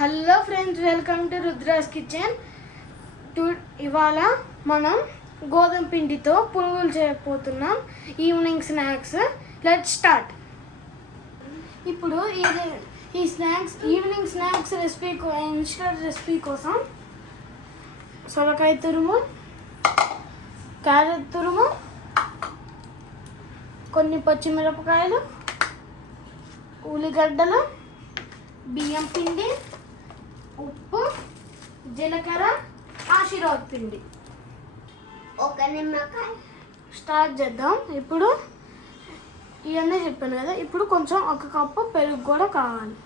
Hello friends, welcome to Rudras kitchen. ఇవాళ మనం గోధుమ పిండితో పునుగులు చేయబోతున్నాం. Evening snacks. Let's start. ఇప్పుడు ఈ snacks evening snacks instant recipe కోసం సొరకాయ తురుము, క్యారెట్ తురుము, కొన్ని పచ్చిమిరపకాయలు, ఉల్లిగడ్డలు, బియ్యం పిండి, ఉప్పు, జీలకర్ర, ఆశీర్వాద్ పిండి, ఒక నిమ్మకాయ. స్టార్ట్ చేద్దాం. ఇప్పుడు ఇవన్నీ చెప్పాను కదా. ఇప్పుడు కొంచెం ఒక కప్పు పెరుగు కూడా కావాలి.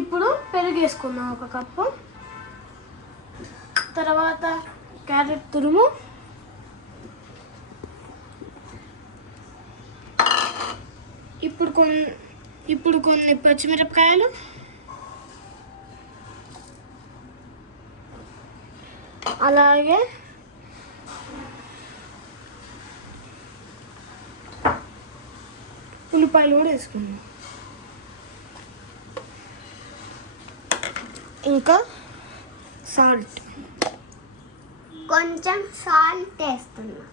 ఇప్పుడు పెరుగు వేసుకుందాం ఒక కప్పు. తర్వాత క్యారెట్ తురుము, ఇప్పుడు కొన్ని పచ్చిమిరపకాయలు, అలాగే ఉల్లిపాయలు కూడా వేసుకున్నాం. ఇంకా సాల్ట్, కొంచెం సాల్ట్ వేస్తున్నా.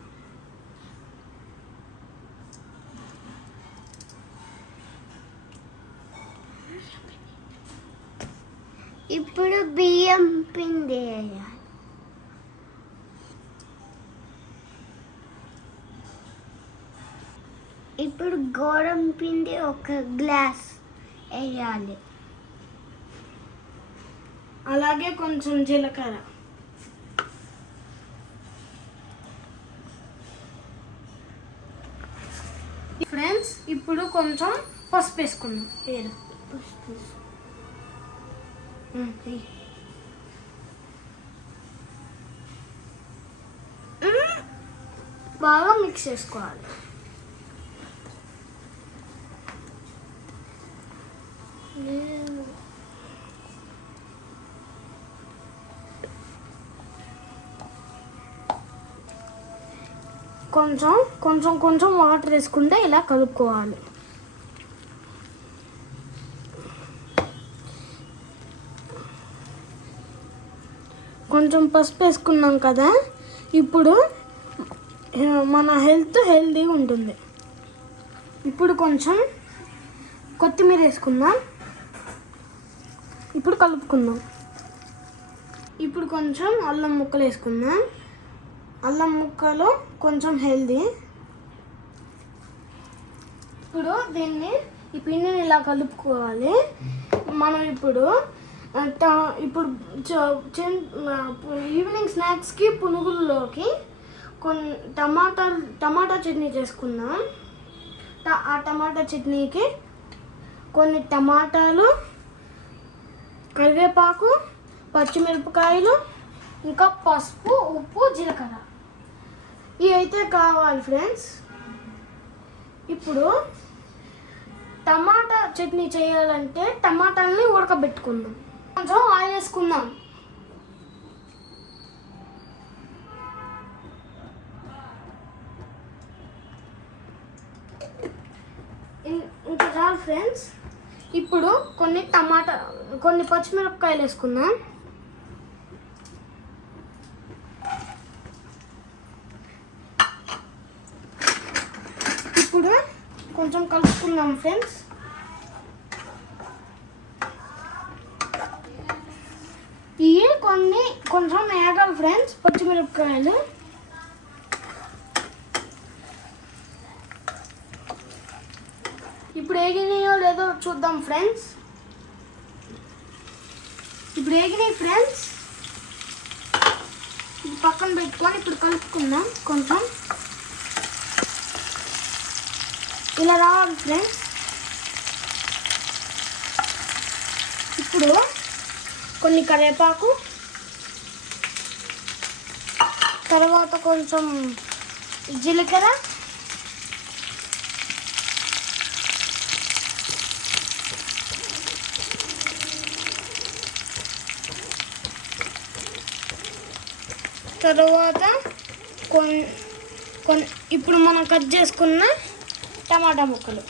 ఇప్పుడు బియ్యం పిండి వేయాలి. ఇప్పుడు గోధుమ పిండి ఒక గ్లాస్ వేయాలి. అలాగే కొంచెం జీలకర్ర, ఫ్రెండ్స్. ఇప్పుడు కొంచెం పసుపు వేసుకుందాం. బాగా మిక్స్ చేసుకోవాలి. కొంచెం వాటర్ వేసుకుంటే ఇలా కలుపుకోవాలి. కొంచెం పసుపు వేసుకున్నాం కదా. ఇప్పుడు మన హెల్తీ ఉంటుంది. ఇప్పుడు కొంచెం కొత్తిమీర వేసుకుందాం. ఇప్పుడు కలుపుకుందాం. ఇప్పుడు కొంచెం అల్లం ముక్కలు వేసుకుందాం. అల్లం ముక్కలు కొంచెం హెల్దీ. ఇప్పుడు ఈ పిండిని ఇలా కలుపుకోవాలి. మనం ఇప్పుడు ఈవినింగ్ స్నాక్స్కి పునుగుల్లోకి కొన్ని టమాటా చట్నీ చేసుకుందాం. ఆ టమాటా చట్నీకి కొన్ని టమాటాలు, కరివేపాకు, పచ్చిమిరపకాయలు, ఇంకా పసుపు, ఉప్పు, జీలకర్ర ఇవి అయితే కావాలి ఫ్రెండ్స్. ఇప్పుడు టమాటా చట్నీ చేయాలంటే టమాటాలని ఉడకబెట్టుకుందాం. కొంచెం ఆయిల్ వేసుకుందాం. ఇంకా చాలు ఫ్రెండ్స్. ఇప్పుడు కొన్ని పచ్చిమిరపకాయలు వేసుకుందాం. ఇప్పుడు కొంచెం కలుపుకుందాం ఫ్రెండ్స్. ఇవి కొంచెం వేగాలి ఫ్రెండ్స్ పచ్చిమిరపకాయలు. ఇప్పుడు వేగినాయో లేదో చూద్దాం ఫ్రెండ్స్. ఇప్పుడు వేగినాయి ఫ్రెండ్స్. ఇది పక్కన పెట్టుకొని ఇప్పుడు కలుపుకుందాం. కొంచెం ఇలా రావాలి ఫ్రెండ్స్. ఇప్పుడు కొన్ని కరివేపాకు, తర్వాత కొంచెం జీలకర్ర, తర్వాత ఇప్పుడు మనం కట్ చేసుకున్న టమాటా ముక్కలు,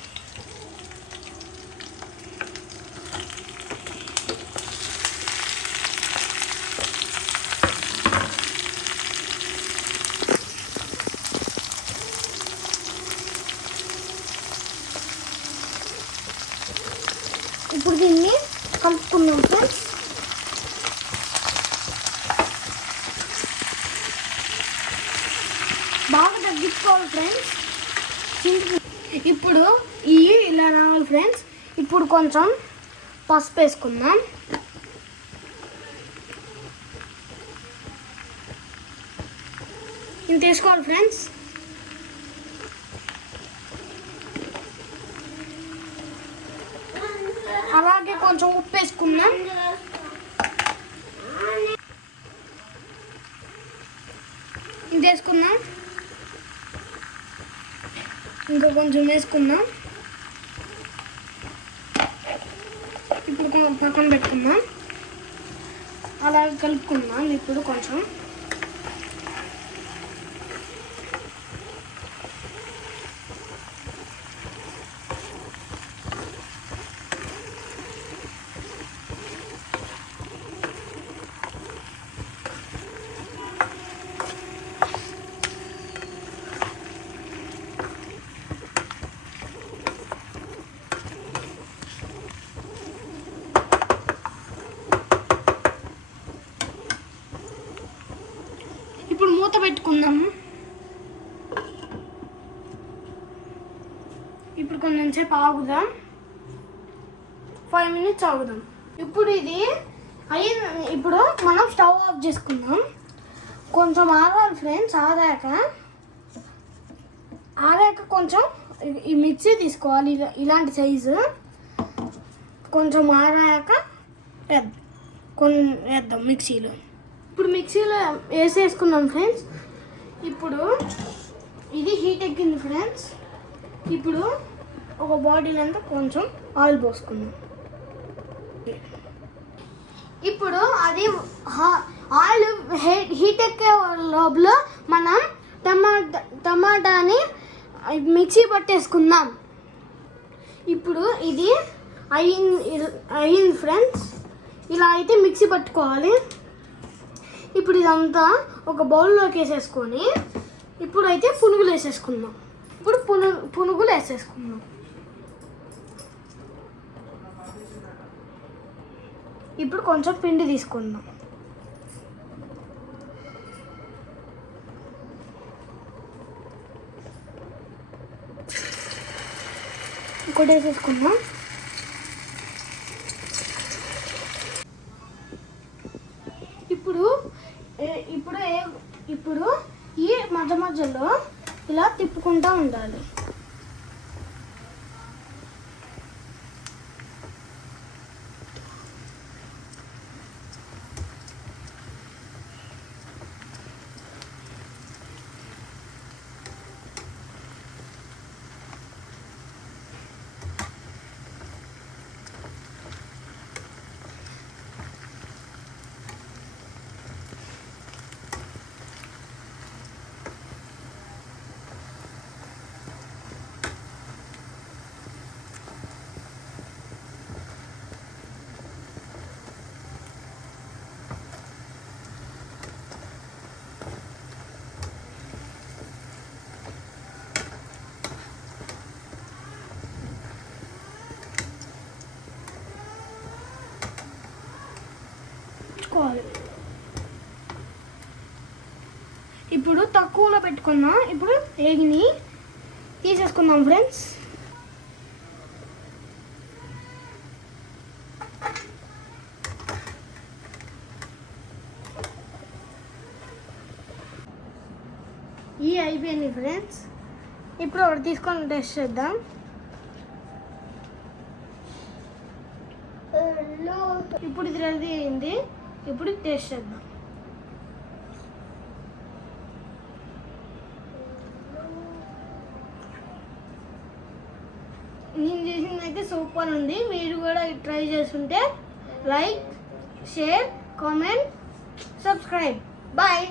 తగ్గించుకుందాం ఫ్రెండ్స్. బాగా తగ్గించుకోవాలి ఫ్రెండ్స్. ఇప్పుడు ఇవి ఇలా రావాలి ఫ్రెండ్స్. ఇప్పుడు కొంచెం పసుపు వేసుకుందాం. ఇంత వేసుకోవాలి ఫ్రెండ్స్. అలాగే కొంచెం ఉప్పు వేసుకుందాం. ఇంత వేసుకుందాం. ఇంకా కొంచెం వేసుకుందాం. ఇప్పుడు పక్కన పెట్టుకుందాం. అలాగే కలుపుకుందాం. ఇప్పుడు కొంచెం మూత పెట్టుకుందాము. ఇప్పుడు కొంచెం సేపు ఆగుదాం. 5 minutes ఆగుదాం. ఇప్పుడు ఇది ఇప్పుడు మనం స్టవ్ ఆఫ్ చేసుకుందాం. కొంచెం ఆరాలి ఫ్రెండ్స్. ఆరాక కొంచెం ఈ మిక్సీ తీసుకోవాలి. ఇలాంటి సైజు కొంచెం ఆరాక వేద్దాం మిక్సీలో. ఇప్పుడు మిక్సీలో వేసేసుకున్నాం ఫ్రెండ్స్. ఇప్పుడు ఇది హీట్ ఎక్కింది ఫ్రెండ్స్. ఇప్పుడు ఒక బాటిల్ అంతా కొంచెం ఆయిల్ పోసుకుందాం. ఇప్పుడు అది ఆయిల్ హీట్ ఎక్కే లోపల మనం టమాటాని మిక్సీ పట్టేసుకుందాం. ఇప్పుడు ఇది అయింది ఫ్రెండ్స్. ఇలా అయితే మిక్సీ పట్టుకోవాలి. ఇప్పుడు ఇదంతా ఒక బౌల్లోకి వేసేసుకొని ఇప్పుడైతే పునుగులు వేసేసుకుందాం. ఇప్పుడు పునుగులు వేసేసుకుందాం. ఇప్పుడు కొంచెం పిండి తీసుకుందాం. ఇంకోటి వేసేసుకుందాం. ఇప్పుడు ఈ మధ్యలో ఇలా తిప్పుకుంటూ ఉండాలి. ఇప్పుడు తక్కువలో పెట్టుకుందాం. ఇప్పుడు ఏగిని తీసేసుకుందాం ఫ్రెండ్స్. ఈ అయిపోయింది ఫ్రెండ్స్. ఇప్పుడు ఒకటి తీసుకొని టెస్ట్ చేద్దాం. ఇప్పుడు ఇది రెడీ అయింది. ఇప్పుడు టేస్ట్ చేద్దాం. నేను చేసింది అయితే సూపర్ ఉంది. మీరు కూడా ట్రై చేస్తుంటే like, share, comment, subscribe. Bye.